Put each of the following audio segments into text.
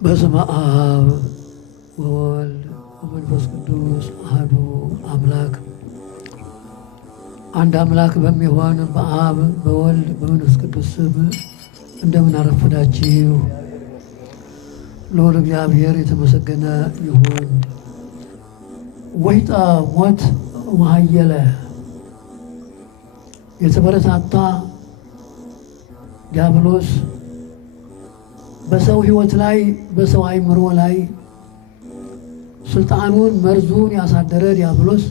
በስመ አብ ወወልድ ወመንፈስ ቅዱስ አሐዱ አምላክ አንድ አምላክ በሚሆን በአብ በወልድ በመንፈስ ቅዱስ ስም እንደምን አረፈዳችሁ። ልዑል እግዚአብሔር የተመሰገነ ይሁን። ወይጣ ሞት ወሃየለ የተበረታታ ዲያብሎስ በሰው ሕይወት ላይ በሰው አእምሮ ላይ ስልጣኑን መርዙን ያሳደረ ዲያብሎስ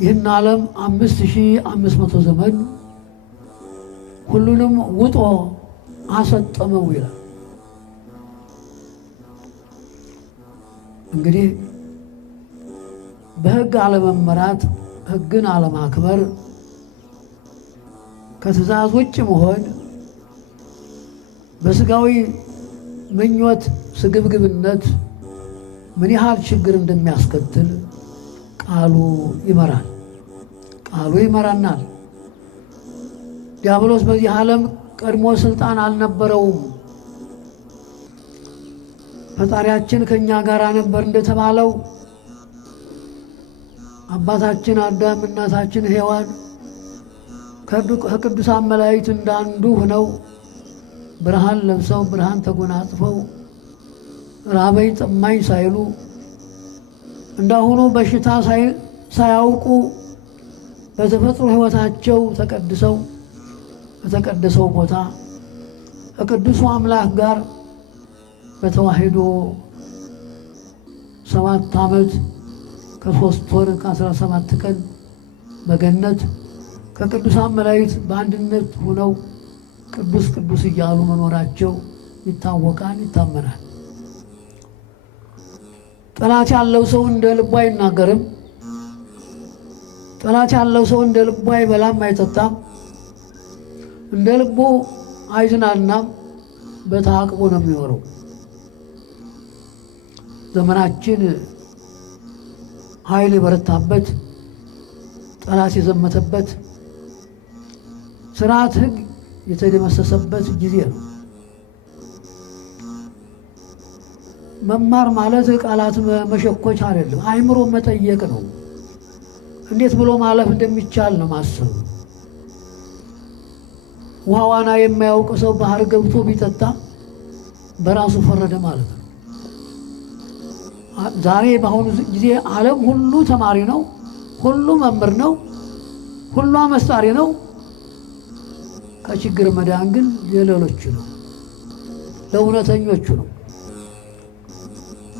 ይህን ዓለም 5500 ዘመን ሁሉንም ውጦ አሰጠመው ይላል። እንግዲህ በሕግ አለመመራት፣ ሕግን አለማክበር፣ ከትእዛዝ ውጭ መሆን በስጋዊ ምኞት ስግብግብነት ምን ያህል ችግር እንደሚያስከትል ቃሉ ይመራል። ቃሉ ይመራናል። ዲያብሎስ በዚህ ዓለም ቀድሞ ስልጣን አልነበረውም። ፈጣሪያችን ከእኛ ጋር ነበር እንደተባለው አባታችን አዳም እናታችን ሔዋን ከቅዱሳን መላእክት እንዳንዱ ሆነው ብርሃን ለብሰው ብርሃን ተጎናጽፈው ራበኝ ጠማኝ ሳይሉ እንዳሁኑ በሽታ ሳያውቁ በተፈጥሮ ሕይወታቸው ተቀድሰው በተቀደሰው ቦታ ከቅዱሱ አምላክ ጋር በተዋሕዶ 7 ዓመት ከ3 ወር ከ17 ቀን በገነት ከቅዱሳን መላእክት በአንድነት ሆነው ቅዱስ ቅዱስ እያሉ መኖራቸው ይታወቃል፣ ይታመናል። ጠላት ያለው ሰው እንደ ልቡ አይናገርም። ጠላት ያለው ሰው እንደ ልቡ አይበላም፣ አይጠጣም፣ እንደ ልቡ አይዝናናም። በተዓቅቦ ነው የሚኖረው። ዘመናችን ኃይል የበረታበት ጠላት የዘመተበት ስርዓት ሕግ የተደመሰሰበት ጊዜ ነው። መማር ማለት ቃላት መሸኮች አይደለም፣ አእምሮ መጠየቅ ነው። እንዴት ብሎ ማለፍ እንደሚቻል ነው ማሰብ። ውሃ ዋና የማያውቅ ሰው ባህር ገብቶ ቢጠጣ በራሱ ፈረደ ማለት ነው። ዛሬ በአሁኑ ጊዜ ዓለም ሁሉ ተማሪ ነው፣ ሁሉ መምህር ነው፣ ሁሉ አመስጣሪ ነው። ከችግር መዳን ግን የሌሎቹ ነው፣ ለእውነተኞቹ ነው።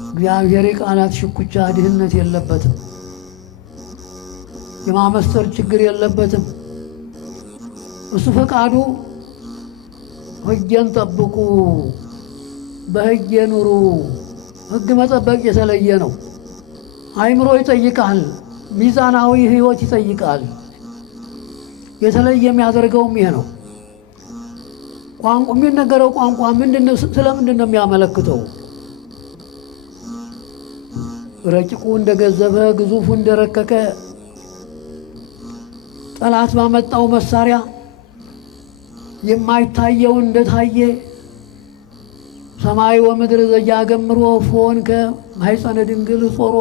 እግዚአብሔር የቃላት ሽኩቻ ድህነት የለበትም፣ የማመስጠር ችግር የለበትም። እሱ ፈቃዱ ሕጌን ጠብቁ፣ በሕጌ ኑሩ። ሕግ መጠበቅ የተለየ ነው። አእምሮ ይጠይቃል፣ ሚዛናዊ ሕይወት ይጠይቃል። የተለየ የሚያደርገውም ይሄ ነው። ቋንቋ የሚነገረው ቋንቋ ምንድነው? ስለምንድን ነው የሚያመለክተው? ረቂቁ እንደገዘበ ግዙፉ እንደረቀቀ ጠላት ባመጣው መሳሪያ የማይታየው እንደታየ ሰማይ ወምድር ዘያገምሮ ፎንከ ማኅፀነ ድንግል ጾሮ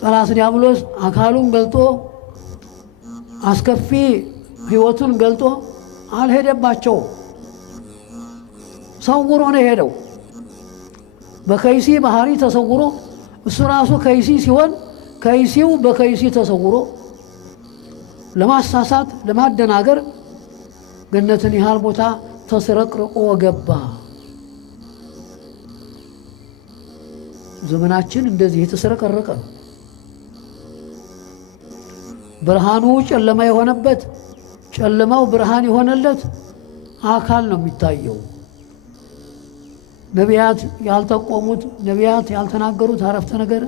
ጠላት ዲያብሎስ አካሉን ገልጦ አስከፊ ሕይወቱን ገልጦ አልሄደባቸው፣ ሰውሮ ነው የሄደው። በከይሲ ባህሪ ተሰውሮ እሱ ራሱ ከይሲ ሲሆን ከይሲው በከይሲ ተሰውሮ ለማሳሳት ለማደናገር ገነትን ያህል ቦታ ተስረቅርቆ ገባ። ዘመናችን እንደዚህ የተሰረቀረቀ ነው። ብርሃኑ ጨለማ የሆነበት ጨለማው ብርሃን የሆነለት አካል ነው የሚታየው። ነቢያት ያልጠቆሙት ነቢያት ያልተናገሩት አረፍተ ነገር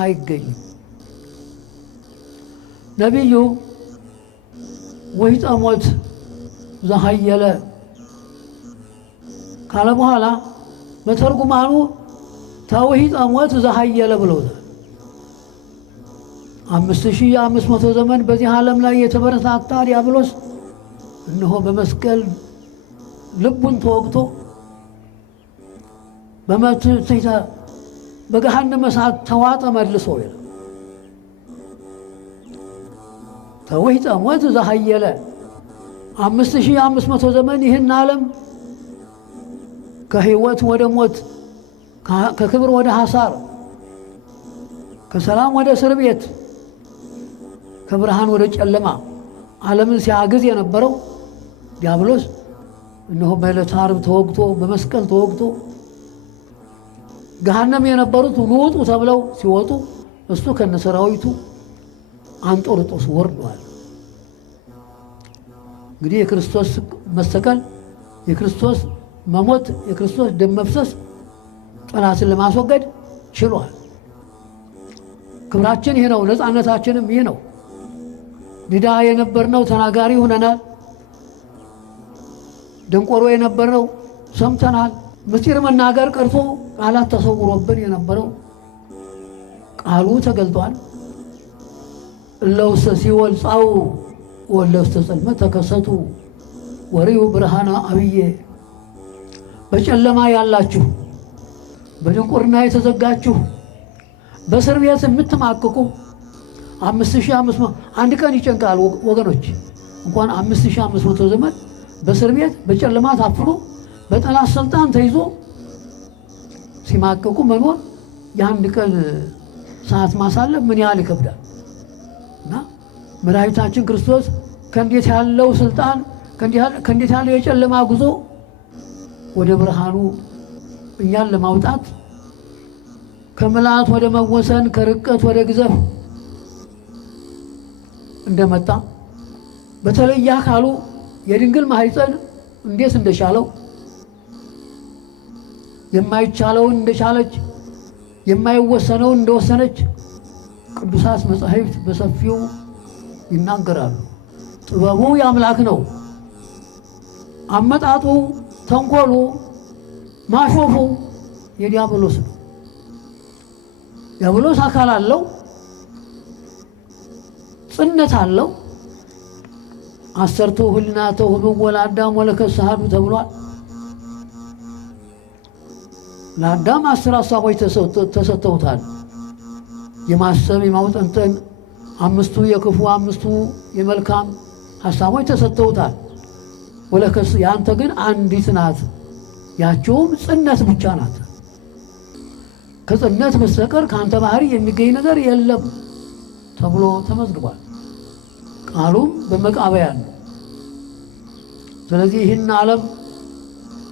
አይገኝም። ነቢዩ ወይጠ ሞት ዘሃየለ ካለ በኋላ በተርጉማኑ ተውሂጠ ሞት ዘሃየለ ብለውታል። 5500 ዘመን በዚህ ዓለም ላይ የተበረታታ ዲያብሎስ እነሆ በመስቀል ልቡን ተወግቶ በመትሕተ በገሃነመ እሳት ተዋጠ መልሶ ይላል። ተውሂጠ ሞት ዘሃየለ 5500 ዘመን ይህን ዓለም ከሕይወት ወደ ሞት ከክብር ወደ ሐሳር ከሰላም ወደ እስር ቤት ከብርሃን ወደ ጨለማ ዓለምን ሲያግዝ የነበረው ዲያብሎስ እነሆ በዕለተ ዓርብ ተወግቶ በመስቀል ተወግቶ ገሃነም የነበሩት ውጡ ተብለው ሲወጡ እሱ ከነሰራዊቱ አንጦርጦስ ወርዷል። እንግዲህ የክርስቶስ መሰቀል፣ የክርስቶስ መሞት፣ የክርስቶስ ደም መፍሰስ ጠላትን ለማስወገድ ችሏል። ክብራችን ይህ ነው። ነፃነታችንም ይህ ነው። ዲዳ የነበርነው ተናጋሪ ሆነናል። ደንቆሮ የነበርነው ሰምተናል። ምስጢር መናገር ቀርቶ ቃላት ተሰውሮብን የነበረው ቃሉ ተገልጧል። እለ ውስተ ሲኦል ጻኡ ወእለ ውስተ ጽልመት ተከሰቱ ወርዩ ብርሃነ አብዬ። በጨለማ ያላችሁ፣ በድንቁርና የተዘጋችሁ፣ በእስር ቤት የምትማቅቁ 5500 አንድ ቀን ይጨንቃል ወገኖች። እንኳን 5500 ዘመን በእስር ቤት በጨለማ ታፍኖ በጠላት ስልጣን ተይዞ ሲማቅቁ መኖር የአንድ ቀን ሰዓት ማሳለፍ ምን ያህል ይከብዳል። እና መድኃኒታችን ክርስቶስ ከእንዴት ያለው ስልጣን ከእንዴት ያለው የጨለማ ጉዞ ወደ ብርሃኑ እኛን ለማውጣት ከምልአት ወደ መወሰን ከርቀት ወደ ግዘፍ እንደመጣ በተለይ አካሉ የድንግል ማኅፀን እንዴት እንደቻለው የማይቻለውን እንደቻለች የማይወሰነውን እንደወሰነች ቅዱሳት መጻሕፍት በሰፊው ይናገራሉ። ጥበቡ የአምላክ ነው። አመጣጡ፣ ተንኮሉ፣ ማሾፉ የዲያብሎስ ነው። ዲያብሎስ አካል አለው፣ ጽነት አለው። 10ቱ ህሊናተ ሁሉ ለአዳም ወለከሳዱ ተብሏል። ለአዳም 10 ሀሳቦች ተሰጥተውታል። የማሰብ የማውጠንጠን 5ቱ የክፉ 5ቱ የመልካም ሀሳቦች ተሰጥተውታል። ወለከስ ያንተ ግን አንዲት ናት፣ ያችውም ጽነት ብቻ ናት። ከጽነት በስተቀር ከአንተ ባህሪ የሚገኝ ነገር የለም ተብሎ ተመዝግቧል። ቃሉም በመቃበያን ነው። ስለዚህ ይህን ዓለም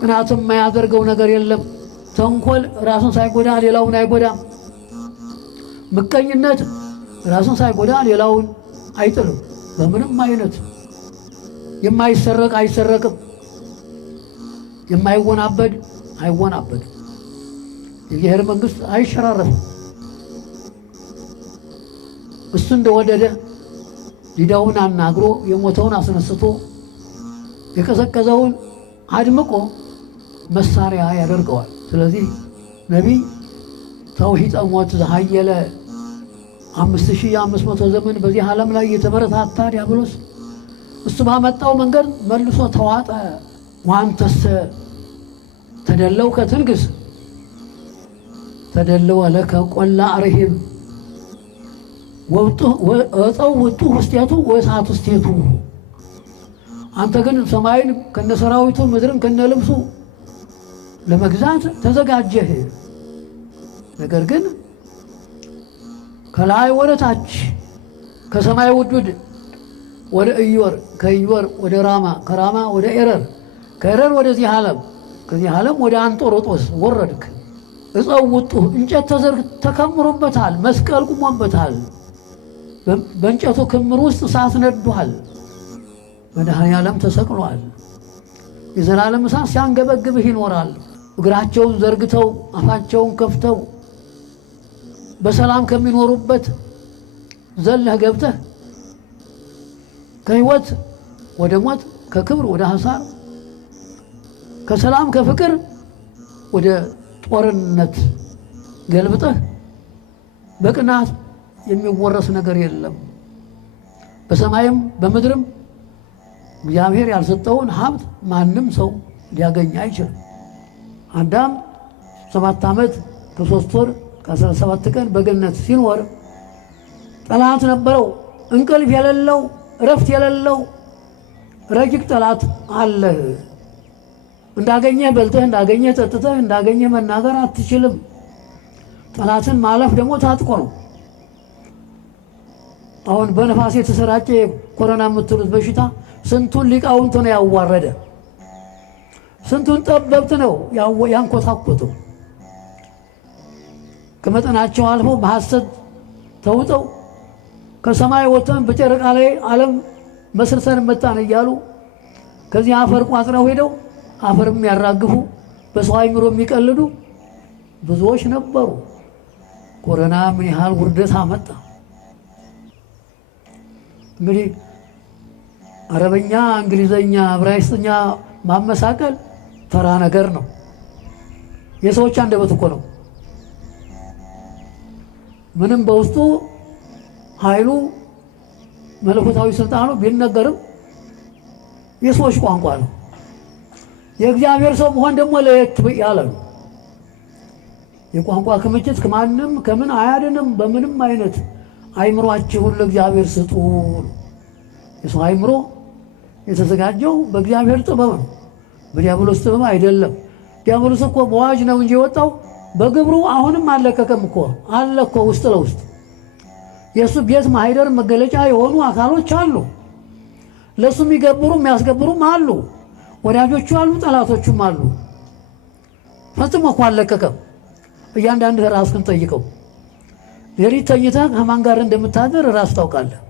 ቅናትም የማያደርገው ነገር የለም። ተንኮል ራሱን ሳይጎዳ ሌላውን አይጎዳም። ምቀኝነት ራሱን ሳይጎዳ ሌላውን አይጥልም። በምንም አይነት የማይሰረቅ አይሰረቅም፣ የማይወናበድ አይወናበድም። የእግዚአብሔር መንግሥት አይሸራረፍም። እሱ እንደወደደ ዲዳውን አናግሮ የሞተውን አስነስቶ የቀዘቀዘውን አድምቆ መሳሪያ ያደርገዋል። ስለዚህ ነቢይ ተውሂጠ ሞት ዘሃየለ 5500 ዘመን በዚህ ዓለም ላይ የተበረታታ ዲያብሎስ እሱ ባመጣው መንገድ መልሶ ተዋጠ። ዋንተሰ ተደለው ከትንግስ ተደለው ለከ ቆላ አርሂብ ወጠው ውጡ ውስጤቱ ወእሳት ውስጤቱ። አንተ ግን ሰማይን ከነሰራዊቱ ምድርን ከነልብሱ ለመግዛት ተዘጋጀህ። ነገር ግን ከላይ ወደ ታች ከሰማይ ውዱድ ወደ ኢዮር፣ ከኢዮር ወደ ራማ፣ ከራማ ወደ ኤረር፣ ከኤረር ወደዚህ ዓለም፣ ከዚህ ዓለም ወደ አንጦሮጦስ ወረድክ። እፀው ውጡ እንጨት ተከምሮበታል፣ መስቀል ቁሞበታል። በእንጨቱ ክምር ውስጥ እሳት ነዷል። መድኃኔዓለም ተሰቅሏል። የዘላለም እሳት ሲያንገበግብህ ይኖራል። እግራቸውን ዘርግተው አፋቸውን ከፍተው በሰላም ከሚኖሩበት ዘለህ ገብተህ ከሕይወት ወደ ሞት ከክብር ወደ ሐሳር ከሰላም ከፍቅር ወደ ጦርነት ገልብጠህ በቅናት የሚወረስ ነገር የለም። በሰማይም በምድርም እግዚአብሔር ያልሰጠውን ሀብት ማንም ሰው ሊያገኝ አይችልም። አዳም 7 ዓመት ከ3 ወር ከ17 ቀን በገነት ሲኖር ጠላት ነበረው። እንቅልፍ የሌለው እረፍት የሌለው ረቂቅ ጠላት አለ። እንዳገኘህ በልተህ እንዳገኘህ ጠጥተህ እንዳገኘህ መናገር አትችልም። ጠላትን ማለፍ ደግሞ ታጥቆ ነው። አሁን በነፋስ የተሰራጨ ኮሮና የምትሉት በሽታ ስንቱን ሊቃውንት ነው ያዋረደ፣ ስንቱን ጠበብት ነው ያንኮታኮተው። ከመጠናቸው አልፎ በሐሰት ተውጠው ከሰማይ ወጥተን በጨረቃ ላይ ዓለም መስርተን መጣን እያሉ ከዚህ አፈር ቋጥረው ሄደው አፈርም ያራግፉ በሰው አእምሮ የሚቀልዱ ብዙዎች ነበሩ። ኮሮና ምን ያህል ውርደት አመጣ! እንግዲህ አረበኛ፣ እንግሊዘኛ፣ ዕብራይስጥኛ ማመሳቀል ተራ ነገር ነው። የሰዎች አንደበት እኮ ነው። ምንም በውስጡ ኃይሉ መለኮታዊ ስልጣኑ ቢነገርም የሰዎች ቋንቋ ነው። የእግዚአብሔር ሰው መሆን ደግሞ ለየት ያለ ነው። የቋንቋ ክምችት ከማንም ከምን አያድንም። በምንም አይነት አይምሯችሁን ለእግዚአብሔር ስጡ። የሰው አይምሮ የተዘጋጀው በእግዚአብሔር ጥበብ ነው፣ በዲያብሎስ ጥበብ አይደለም። ዲያብሎስ እኮ በዋጅ ነው እንጂ የወጣው በግብሩ አሁንም አልለቀቀም እኮ አለ እኮ ውስጥ ለውስጥ የእሱ ቤት ማህደር መገለጫ የሆኑ አካሎች አሉ። ለእሱ የሚገብሩ የሚያስገብሩም አሉ። ወዳጆቹ አሉ፣ ጠላቶቹም አሉ። ፈጽሞ እኮ አልለቀቀም። እያንዳንድ ራስህን ጠይቀው። ሌሊት ተኝተህ ከማን ጋር እንደምታደር ራስ ታውቃለህ።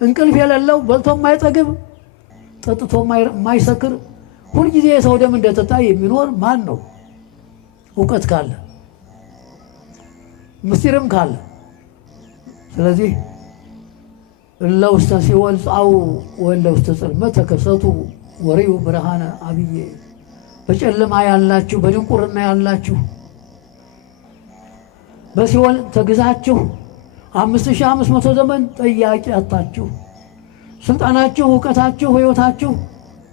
እንቅልፍ የሌለው በልቶ የማይጠግብ ጠጥቶ የማይሰክር ሁልጊዜ የሰው ደም እንደጠጣ የሚኖር ማን ነው? እውቀት ካለ ምስጢርም ካለ። ስለዚህ እለ ውስተ ሲኦል ጻኡ ወእለ ውስተ ጽልመት ተከሰቱ ወሬው ብርሃነ አብዬ። በጨለማ ያላችሁ፣ በድንቁርና ያላችሁ፣ በሲኦል ተግዛችሁ 5500 ዘመን ጠያቂ አጣችሁ፣ ስልጣናችሁ፣ እውቀታችሁ፣ ሕይወታችሁ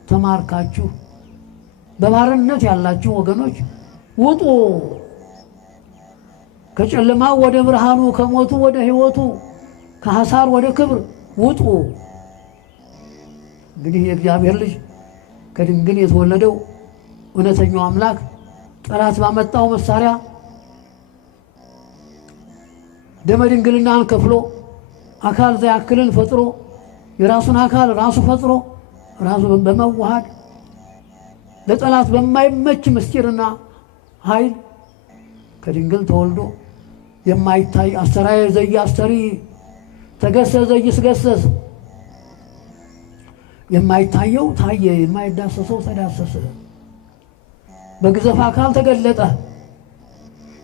ተማርካችሁ በባርነት ያላችሁ ወገኖች ውጡ። ከጨለማ ወደ ብርሃኑ፣ ከሞቱ ወደ ሕይወቱ፣ ከሐሳር ወደ ክብር ውጡ። እንግዲህ የእግዚአብሔር ልጅ ከድንግል የተወለደው እውነተኛው አምላክ ጠላት ባመጣው መሳሪያ ደመ ድንግልናን ከፍሎ አካል ዘያክልን ፈጥሮ የራሱን አካል ራሱ ፈጥሮ ራሱ በመዋሃድ ለጠላት በማይመች ምስጢርና ኃይል ከድንግል ተወልዶ የማይታይ አስተራየ ዘኢያስተሪ ተገሰሰ ዘኢይትገሰስ፣ የማይታየው ታየ፣ የማይዳሰሰው ተዳሰሰ፣ በግዘፍ አካል ተገለጠ።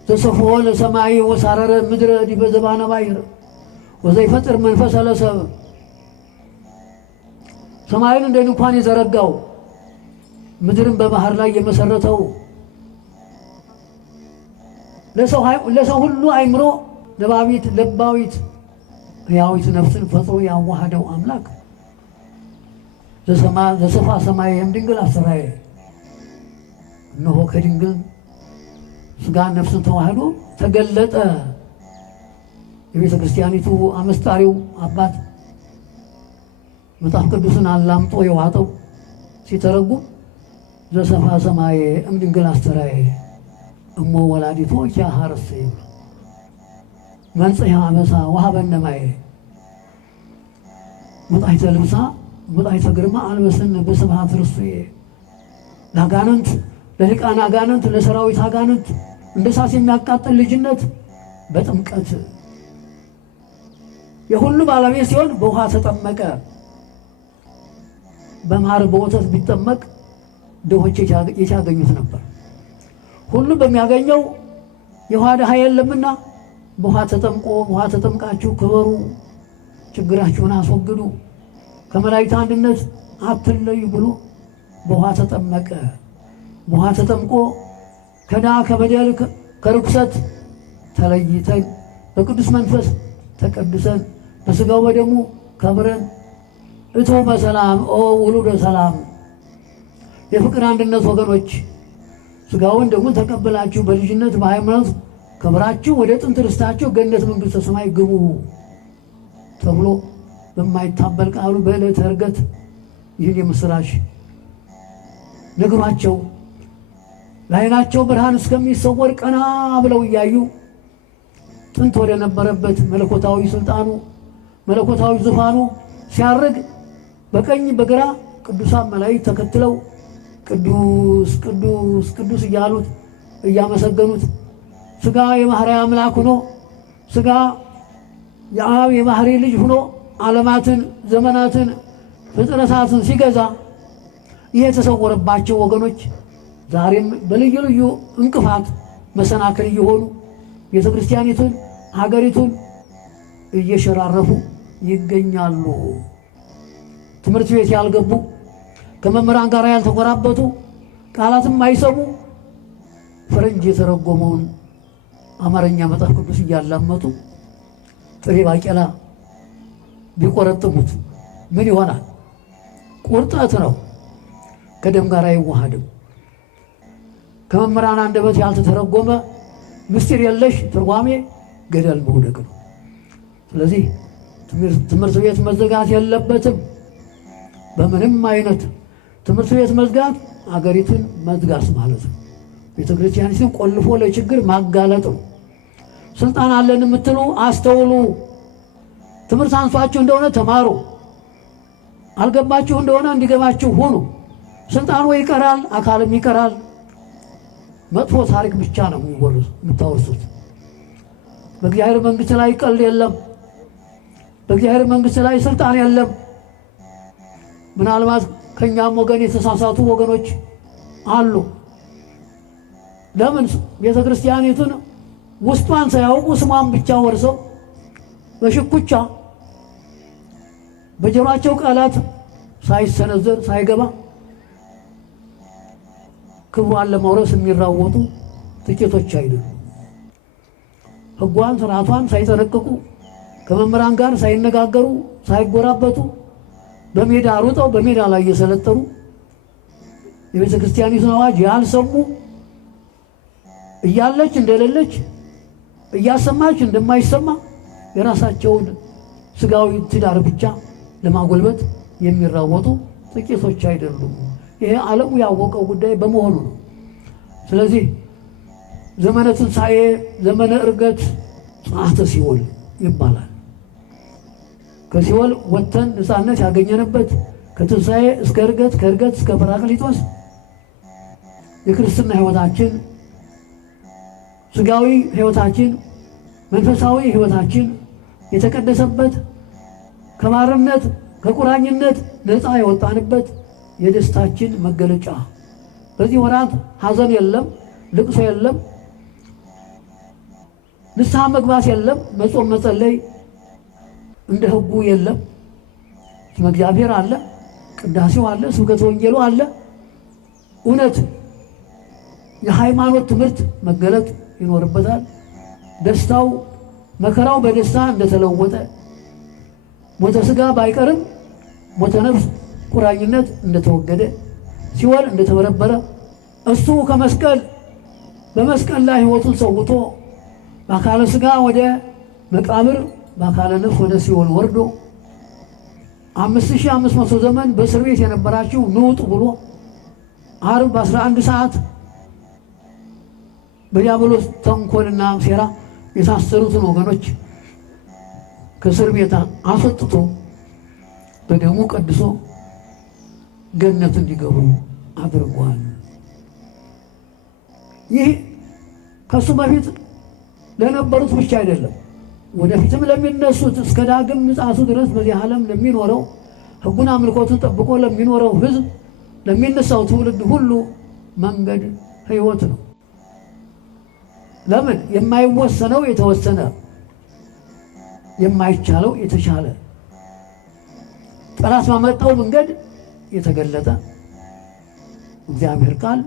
ዘሰፍሖ ለሰማይ ወሳረረ ምድረ ዲበ ዘባነ ባሕር ወዘይፈጥር መንፈሰ ለሰብእ። ሰማይን እንደ ድንኳን የዘረጋው ምድርን በባህር ላይ የመሰረተው ለሰው ሁሉ አይምሮ ነባቢት ለባዊት ሕያዊት ነፍስን ፈጥሮ ያዋሃደው አምላክ ዘሰፋ ሰማይም ድንግል አስተርአየ። እነሆ ከድንግል ሥጋን ነፍስን ተዋህዶ ተገለጠ። የቤተ ክርስቲያኒቱ አመስጣሪው አባት መጽሐፍ ቅዱስን አላምጦ የዋጠው ሲተረጉም ዘሰፋ ሰማየ እምድንግል አስተርአየ እሞ ወላዲቶ ኪያሃርስ መንጽሐ አበሳ ወሀበነ ማየ መጣይተ ልብሳ መጣይተ ግርማ አልበሰን በስብሐት ርስቱየ። ለአጋንንት ለሊቃነ አጋንንት ለሰራዊት አጋንንት እንደ እሳት የሚያቃጥል ልጅነት በጥምቀት የሁሉ ባለቤት ሲሆን በውሃ ተጠመቀ። በማር በወተት ቢጠመቅ ድሆች የቻገኙት ነበር። ሁሉም በሚያገኘው የውሃ ድሃ የለምና በውሃ ተጠምቆ በውሃ ተጠምቃችሁ ክበሩ፣ ችግራችሁን አስወግዱ፣ ከመላእክት አንድነት አትለዩ ብሎ በውሃ ተጠመቀ። በውሃ ተጠምቆ ከዳ ከበደል ከርኩሰት ተለይተን በቅዱስ መንፈስ ተቀድሰን በሥጋው በደሙ ከብረን እቶ በሰላም ውሉደ ሰላም የፍቅር አንድነት ወገኖች ሥጋውን ደግሞ ተቀበላችሁ በልጅነት በሃይማኖት ከብራችሁ ወደ ጥንት ርስታችሁ ገነት መንግሥተ ሰማይ ግቡ ተብሎ በማይታበል ቃሉ በዕለተ ዕርገት ይህን የምሥራች ነግሯቸው ለዓይናቸው ብርሃን እስከሚሰወር ቀና ብለው እያዩ ጥንት ወደ ነበረበት መለኮታዊ ሥልጣኑ መለኮታዊ ዙፋኑ ሲያርግ በቀኝ በግራ ቅዱሳን መላእክት ተከትለው ቅዱስ ቅዱስ ቅዱስ እያሉት እያመሰገኑት ሥጋ የባሕርይ አምላክ ሆኖ ሥጋ የአብ የባሕርይ ልጅ ሆኖ ዓለማትን ዘመናትን ፍጥረታትን ሲገዛ ይህ የተሰወረባቸው ወገኖች ዛሬም በልዩ ልዩ እንቅፋት መሰናክል እየሆኑ ቤተ ክርስቲያኒቱን ሀገሪቱን እየሸራረፉ ይገኛሉ። ትምህርት ቤት ያልገቡ ከመምህራን ጋር ያልተጎራበቱ ቃላትም አይሰሙ ፈረንጅ የተረጎመውን አማርኛ መጽሐፍ ቅዱስ እያላመጡ ጥሬ ባቄላ ቢቆረጥሙት ምን ይሆናል? ቁርጠት ነው። ከደም ጋር አይዋሃድም። ከመምህራን አንደበት ያልተተረጎመ ምስጢር የለሽ ትርጓሜ ገደል መውደቅ ነው። ስለዚህ ትምህርት ቤት መዘጋት የለበትም። በምንም አይነት ትምህርት ቤት መዝጋት አገሪቱን መዝጋት ማለት ነው። ቤተ ክርስቲያኒቱን ቆልፎ ለችግር ማጋለጥ ነው። ስልጣን አለን የምትሉ አስተውሉ። ትምህርት አንሷችሁ እንደሆነ ተማሩ። አልገባችሁ እንደሆነ እንዲገባችሁ ሁኑ። ስልጣኑ ይቀራል፣ አካልም ይቀራል። መጥፎ ታሪክ ብቻ ነው የምታወርሱት። በእግዚአብሔር መንግሥት ላይ ቀልድ የለም። በእግዚአብሔር መንግሥት ላይ ስልጣን የለም። ምናልባት ከኛም ወገን የተሳሳቱ ወገኖች አሉ። ለምን ቤተ ክርስቲያኒቱን ውስጧን ሳያውቁ ስሟን ብቻ ወርሰው በሽኩቻ በጆሯቸው ቃላት ሳይሰነዘር ሳይገባ ክብሯን ለመውረስ የሚራወጡ ጥቂቶች አይደሉም። ሕጓን ስርዓቷን ሳይጠነቅቁ ከመምህራን ጋር ሳይነጋገሩ ሳይጎራበቱ በሜዳ ሩጠው በሜዳ ላይ እየሰለጠኑ የቤተ ክርስቲያኒቱን አዋጅ ያልሰሙ እያለች እንደሌለች እያሰማች እንደማይሰማ የራሳቸውን ሥጋዊ ትዳር ብቻ ለማጎልበት የሚራወጡ ጥቂቶች አይደሉም። ይሄ ዓለሙ ያወቀው ጉዳይ በመሆኑ ነው። ስለዚህ ዘመነ ትንሣኤ፣ ዘመነ ዕርገት፣ ጸአተ ሲኦል ይባላል። ከሲኦል ወጥተን ነፃነት ያገኘንበት ከትንሣኤ እስከ ዕርገት፣ ከዕርገት እስከ ጰራቅሊጦስ የክርስትና ሕይወታችን ሥጋዊ ሕይወታችን መንፈሳዊ ሕይወታችን የተቀደሰበት ከባርነት ከቁራኝነት ነፃ የወጣንበት የደስታችን መገለጫ። በዚህ ወራት ሐዘን የለም፣ ልቅሶ የለም፣ ንስሐ መግባት የለም፣ መጾም መጸለይ እንደ ሕጉ የለም። ስመ እግዚአብሔር አለ፣ ቅዳሴው አለ፣ ስብከተ ወንጌሉ አለ። እውነት የሃይማኖት ትምህርት መገለጥ ይኖርበታል። ደስታው መከራው በደስታ እንደተለወጠ ሞተ ሥጋ ባይቀርም ሞተ ነፍስ ቁራኝነት እንደተወገደ ሲኦል እንደተበረበረ እሱ በመስቀል ላይ ሕይወቱን ሰውቶ በአካለ ሥጋ ወደ መቃብር በአካለ ነፍስ ወደ ሲኦል ወርዶ 5500 ዘመን በእስር ቤት የነበራችሁ ንውጡ ብሎ ዓርብ በ11 ሰዓት በዲያብሎስ ተንኮልና ሴራ የታሰሩትን ወገኖች ከእስር ቤት አስወጥቶ በደሙ ቀድሶ ገነት እንዲገቡ አድርጓል። ይህ ከሱ በፊት ለነበሩት ብቻ አይደለም፣ ወደፊትም ለሚነሱት እስከ ዳግም ምጽአቱ ድረስ በዚህ ዓለም ለሚኖረው ሕጉን አምልኮቱን ጠብቆ ለሚኖረው ሕዝብ ለሚነሳው ትውልድ ሁሉ መንገድ ሕይወት ነው። ለምን የማይወሰነው የተወሰነ፣ የማይቻለው የተቻለ፣ ጠላት ባመጣው መንገድ የተገለጠ እግዚአብሔር ቃል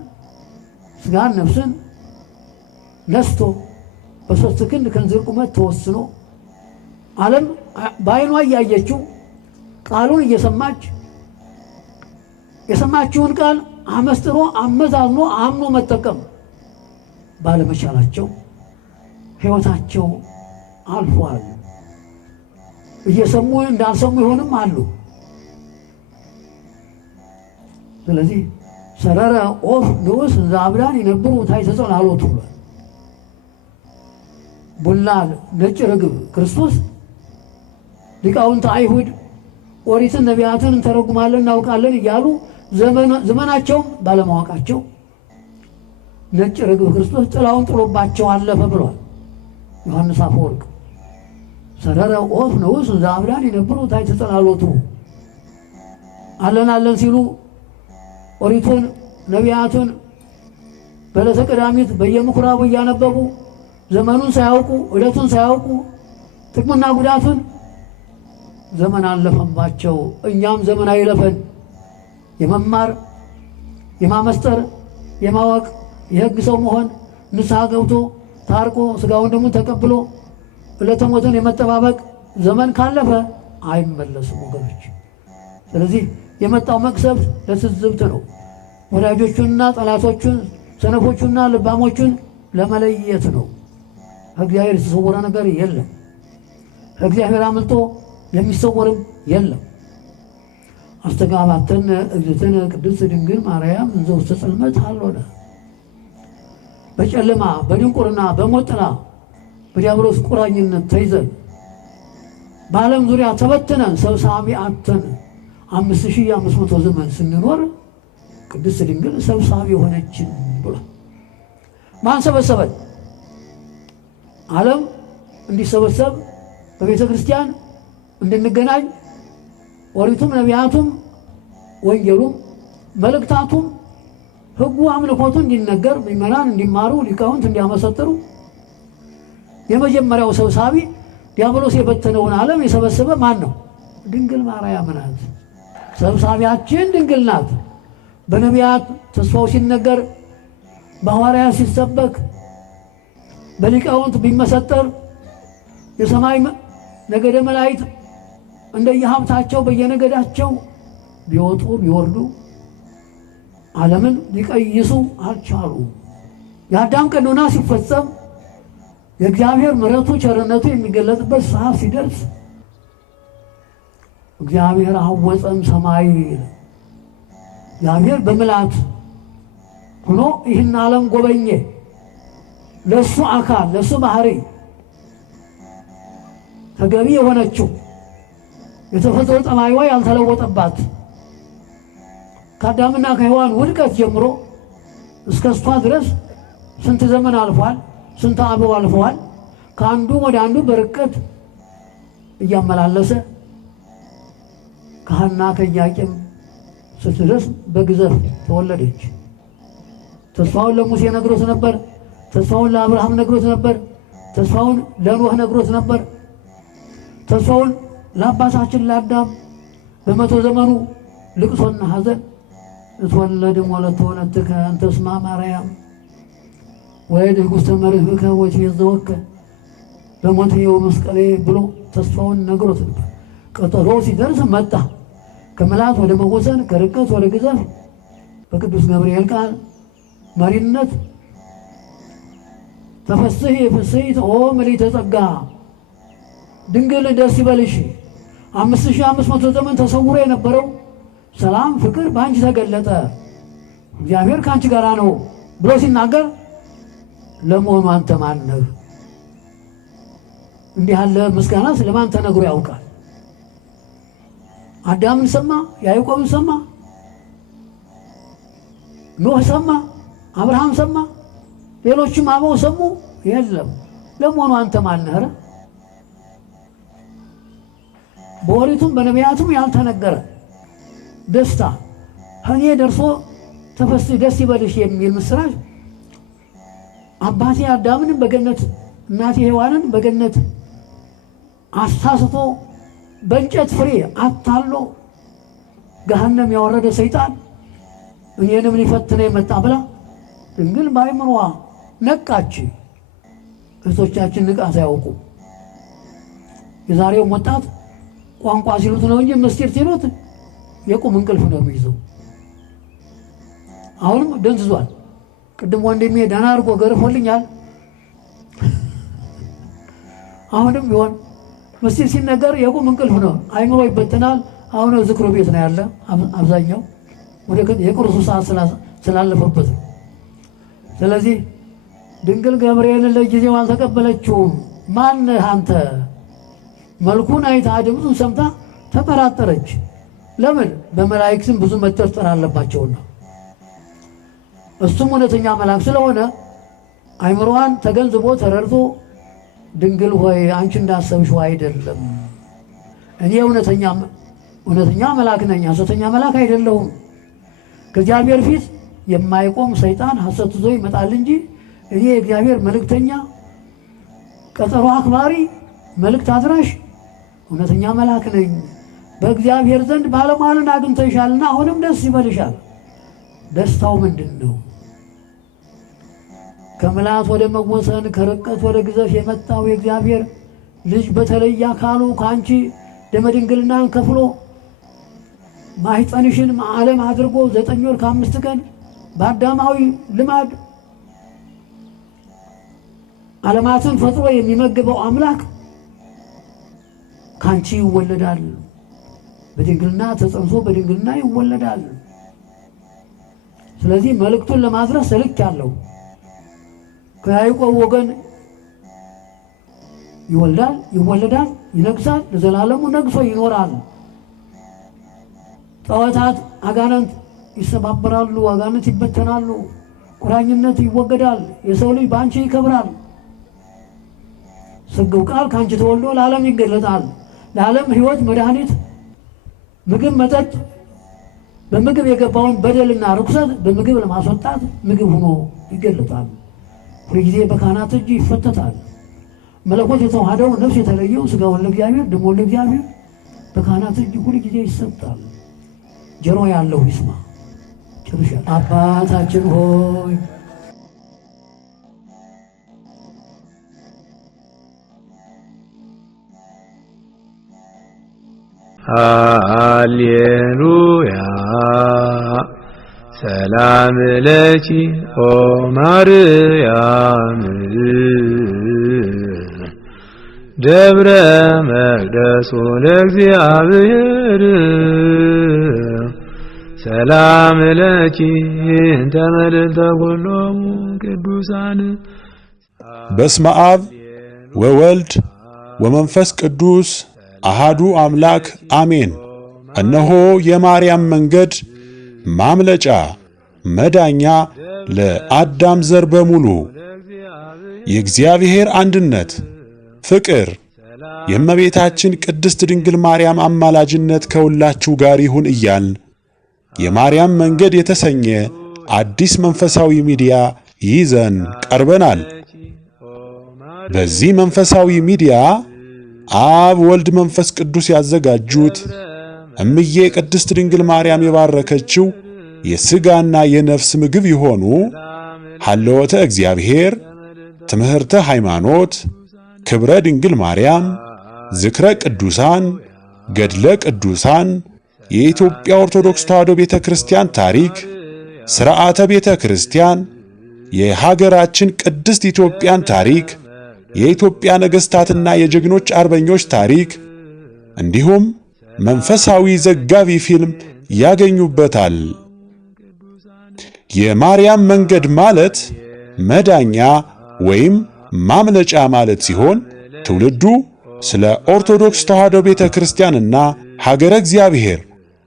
ስጋን ነፍስን ነስቶ በሶስት ክንድ ከንዝር ቁመት ተወስኖ ዓለም በዓይኗ እያየችው ቃሉን እየሰማች የሰማችውን ቃል አመስጥሮ አመዛዝኖ አምኖ መጠቀም ባለመቻላቸው ሕይወታቸው አልፏል። እየሰሙ እንዳልሰሙ ይሆንም አሉ። ስለዚህ ሰረረ ኦፍ ንዑስ ዘአብዳን ይነብሩ ታሕተ ጽላሎቱ ብሏል። ቡላል ነጭ ርግብ ክርስቶስ ሊቃውንተ አይሁድ ኦሪትን ነቢያትን እንተረጉማለን እናውቃለን እያሉ ዘመናቸውም ባለማወቃቸው ነጭ ርግብ ክርስቶስ ጥላውን ጥሎባቸው አለፈ ብሏል ዮሐንስ አፈወርቅ። ሰረረ ኦፍ ንዑስ ዘአብዳን ይነብሩ ታሕተ ጽላሎቱ አለን ሲሉ ኦሪቱን ነቢያቱን በዕለተ ቀዳሚት በየምኩራቡ እያነበቡ ዘመኑን ሳያውቁ ዕለቱን ሳያውቁ ጥቅምና ጉዳቱን ዘመን አለፈባቸው። እኛም ዘመን አይለፈን። የመማር የማመስጠር የማወቅ የሕግ ሰው መሆን ንስሐ ገብቶ ታርቆ ሥጋውን ደሙን ተቀብሎ ዕለተ ሞትን የመጠባበቅ ዘመን ካለፈ አይመለስም ወገኖች። ስለዚህ የመጣው መቅሰፍት ለትዝብት ነው። ወዳጆቹንና ጠላቶቹን ሰነፎቹንና ልባሞቹን ለመለየት ነው። ከእግዚአብሔር የተሰወረ ነገር የለም። ከእግዚአብሔር አምልጦ የሚሰወርም የለም። አስተጋባተነ እግዝእትነ ቅድስት ድንግል ማርያም እንዘ ውስተ ጽልመት ሀሎነ። በጨለማ በድንቁርና በሞት ጥላ በዲያብሎስ ቁራኝነት ተይዘን በዓለም ዙሪያ ተበትነን ሰብሳቢ አጥተን 5500 ዘመን ስንኖር ቅድስት ድንግል ሰብሳቢ ሆነችን ብሏል። ማን ሰበሰበን? ዓለም እንዲሰበሰብ በቤተ ክርስቲያን እንድንገናኝ ኦሪቱም ነቢያቱም ወንጌሉም መልእክታቱም ሕጉ አምልኮቱ እንዲነገር ምእመናን እንዲማሩ ሊቃውንት እንዲያመሰጥሩ የመጀመሪያው ሰብሳቢ ዲያብሎስ የበተነውን ዓለም የሰበሰበ ማን ነው? ድንግል ማርያም ናት። ሰብሳቢያችን ድንግል ናት። በነቢያት ተስፋው ሲነገር በሐዋርያት ሲሰበክ በሊቃውንት ቢመሰጠር የሰማይ ነገደ መላእክት እንደየሀብታቸው በየነገዳቸው ቢወጡ ቢወርዱ ዓለምን ሊቀይሱ አልቻሉ። የአዳም ቀኖና ሲፈጸም የእግዚአብሔር ምሕረቱ ቸርነቱ የሚገለጥበት ሰዓት ሲደርስ እግዚአብሔር አወፀም ሰማይ እግዚአብሔር በምልአት ሆኖ ይህን ዓለም ጎበኘ። ለእሱ አካል ለእሱ ባህሪ ተገቢ የሆነችው የተፈጥሮ ጠባይዋ ያልተለወጠባት ከአዳምና ከሔዋን ውድቀት ጀምሮ እስከ እሷ ድረስ ስንት ዘመን አልፏል፣ ስንት አበው አልፈዋል። ከአንዱ ወደ አንዱ በርቀት እያመላለሰ ከሐና ከኢያቄም ስትደርስ በግዘፍ ተወለደች። ተስፋውን ለሙሴ ነግሮት ነበር። ተስፋውን ለአብርሃም ነግሮት ነበር። ተስፋውን ለኖህ ነግሮት ነበር። ተስፋውን ለአባታችን ለአዳም በመቶ ዘመኑ ልቅሶና ሐዘን እትወለድም ወለተ ወለትከ እንተ ስማ ማርያም ወይድህ ውስተ መርህብከ ወትቤዘወከ በሞትየው መስቀሌ ብሎ ተስፋውን ነግሮት ነበር። ቀጠሮ ሲደርስ መጣ። ከምልአት ወደ መወሰን ከርቀት ወደ ግዘፍ በቅዱስ ገብርኤል ቃል መሪነት ተፈስሒ ፍስሕት ኦ ምልዕተ ጸጋ ድንግል ደስ ይበልሽ 5500 ዘመን ተሰውሮ የነበረው ሰላም ፍቅር በአንቺ ተገለጠ፣ እግዚአብሔር ከአንቺ ጋር ነው ብሎ ሲናገር ለመሆኑ አንተ ማን ነህ? እንዲህ ያለ ምስጋና ስለማን ተነግሮ ያውቃል? አዳምን ሰማ፣ ያዕቆብን ሰማ፣ ኖህ ሰማ፣ አብርሃም ሰማ፣ ሌሎችም አበው ሰሙ? የለም። ለመሆኑ አንተ ማን ነህ? በኦሪቱም በነቢያቱም ያልተነገረ ደስታ እኔ ደርሶ ተፈሥሒ ደስ ይበልሽ የሚል ምስራች አባቴ አዳምን በገነት እናቴ ሔዋንን በገነት አሳስቶ በእንጨት ፍሬ አታሎ ገሃነም ያወረደ ሰይጣን እኔንም ሊፈትነኝ መጣ ብላ ድንግል በአእምሮዋ ነቃች። እህቶቻችን ንቃት አያውቁም። የዛሬው ወጣት ቋንቋ ሲሉት ነው እንጂ ምስጢር ሲሉት የቁም እንቅልፍ ነው የሚይዘው። አሁንም ደንዝዟል። ቅድም ወንድሜ ደህና አድርጎ ገርፎልኛል። አሁንም ቢሆን ምስጢር ሲነገር የቁም እንቅልፍ ነው፣ አይምሮ ይበተናል። አሁን ዝክሩ ቤት ነው ያለ አብዛኛው ወደ የቁርሱ ሰዓት ስላለፈበት። ስለዚህ ድንግል ገብርኤልን ለጊዜው አልተቀበለችውም። ማነህ አንተ? መልኩን አይታ ድምፁን ሰምታ ተጠራጠረች። ለምን? በመላእክትም ብዙ መጠርጠር አለባቸውና እሱም እውነተኛ መልአክ ስለሆነ አይምሮዋን ተገንዝቦ ተረድቶ ድንግል ሆይ አንቺ እንዳሰብሽው አይደለም፣ እኔ እውነተኛ መልአክ ነኝ፣ ሐሰተኛ መልአክ አይደለሁም። ከእግዚአብሔር ፊት የማይቆም ሰይጣን ሐሰት ይዞ ይመጣል እንጂ እኔ የእግዚአብሔር መልእክተኛ፣ ቀጠሮ አክባሪ፣ መልእክት አድራሽ እውነተኛ መልአክ ነኝ። በእግዚአብሔር ዘንድ ባለሟልን አግኝተሻልና አሁንም ደስ ይበልሻል። ደስታው ምንድን ነው? ከምልአት ወደ መወሰን ከርቀት ወደ ግዘፍ የመጣው የእግዚአብሔር ልጅ በተለየ አካሉ ከአንቺ ደመ ድንግልናን ከፍሎ ማኅፀንሽን ዓለም አድርጎ 9 ወር ከ5 ቀን በአዳማዊ ልማድ ዓለማትን ፈጥሮ የሚመግበው አምላክ ካንቺ ይወለዳል። በድንግልና ተጸንሶ በድንግልና ይወለዳል። ስለዚህ መልእክቱን ለማድረስ ልክ ያለው ከያዕቆብ ወገን ይወለዳል፣ ይነግሳል፣ ለዘላለሙ ነግሶ ይኖራል። ጣዖታት አጋንንት ይሰባበራሉ፣ አጋንንት ይበተናሉ፣ ቁራኝነት ይወገዳል። የሰው ልጅ በአንቺ ይከብራል። ስግው ቃል ከአንቺ ተወልዶ ለዓለም ይገለጣል። ለዓለም ሕይወት መድኃኒት፣ ምግብ መጠጥ፣ በምግብ የገባውን በደልና ርኩሰት በምግብ ለማስወጣት ምግብ ሆኖ ይገለጣል። ሁልጊዜ በካህናት እጅ ይፈተታል። መለኮት የተዋሃደው ነፍስ የተለየው ሥጋውን ለእግዚአብሔር ደሙን ለእግዚአብሔር በካህናት እጅ ሁልጊዜ ይሰጣል። ጆሮ ያለው ይስማ። ጨርሻ አባታችን ሆይ ሃሌሉያ ሰላም ለኪ ኦ ማርያም ደብረ መቅደሱ ለእግዚአብሔር ሰላም ለኪ እንተ መልዕልተ ኩሎሙ ቅዱሳን። በስመ አብ ወወልድ ወመንፈስ ቅዱስ አሃዱ አምላክ አሜን። እነሆ የማርያም መንገድ ማምለጫ መዳኛ ለአዳም ዘር በሙሉ የእግዚአብሔር አንድነት ፍቅር የእመቤታችን ቅድስት ድንግል ማርያም አማላጅነት ከሁላችሁ ጋር ይሁን እያልን የማርያም መንገድ የተሰኘ አዲስ መንፈሳዊ ሚዲያ ይዘን ቀርበናል። በዚህ መንፈሳዊ ሚዲያ አብ ወልድ መንፈስ ቅዱስ ያዘጋጁት እምዬ ቅድስት ድንግል ማርያም የባረከችው የሥጋና የነፍስ ምግብ የሆኑ ሀልወተ እግዚአብሔር፣ ትምህርተ ሃይማኖት፣ ክብረ ድንግል ማርያም፣ ዝክረ ቅዱሳን፣ ገድለ ቅዱሳን፣ የኢትዮጵያ ኦርቶዶክስ ተዋሕዶ ቤተ ክርስቲያን ታሪክ፣ ሥርዓተ ቤተ ክርስቲያን፣ የሀገራችን ቅድስት ኢትዮጵያን ታሪክ፣ የኢትዮጵያ ነገሥታትና የጀግኖች አርበኞች ታሪክ እንዲሁም መንፈሳዊ ዘጋቢ ፊልም ያገኙበታል። የማርያም መንገድ ማለት መዳኛ ወይም ማምለጫ ማለት ሲሆን ትውልዱ ስለ ኦርቶዶክስ ተዋሕዶ ቤተ ክርስቲያንና ሀገረ እግዚአብሔር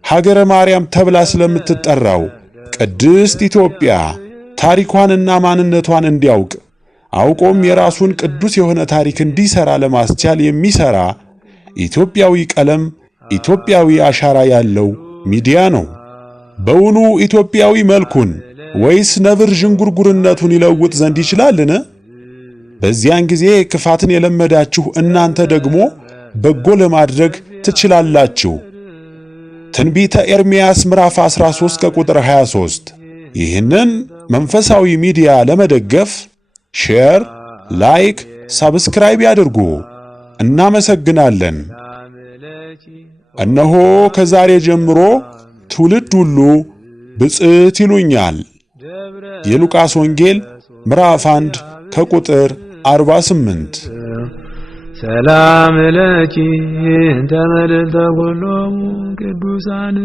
ሀገረ ማርያም ተብላ ስለምትጠራው ቅድስት ኢትዮጵያ ታሪኳንና ማንነቷን እንዲያውቅ አውቆም የራሱን ቅዱስ የሆነ ታሪክ እንዲሰራ ለማስቻል የሚሰራ ኢትዮጵያዊ ቀለም፣ ኢትዮጵያዊ አሻራ ያለው ሚዲያ ነው። በውኑ ኢትዮጵያዊ መልኩን ወይስ ነብር ዥንጉርጉርነቱን ይለውጥ ዘንድ ይችላልን? በዚያን ጊዜ ክፋትን የለመዳችሁ እናንተ ደግሞ በጎ ለማድረግ ትችላላችሁ። ትንቢተ ኤርምያስ ምዕራፍ 13 ከቁጥር 23 ይህንን መንፈሳዊ ሚዲያ ለመደገፍ ሼር፣ ላይክ፣ ሳብስክራይብ ያድርጉ። እናመሰግናለን። እነሆ ከዛሬ ጀምሮ ትውልድ ሁሉ ብፅዕት ይሉኛል። የሉቃስ ወንጌል ምዕራፍ 1 ከቁጥር 48። ሰላም ለኪ እንተ መልዕልተ ኩሎሙ ቅዱሳን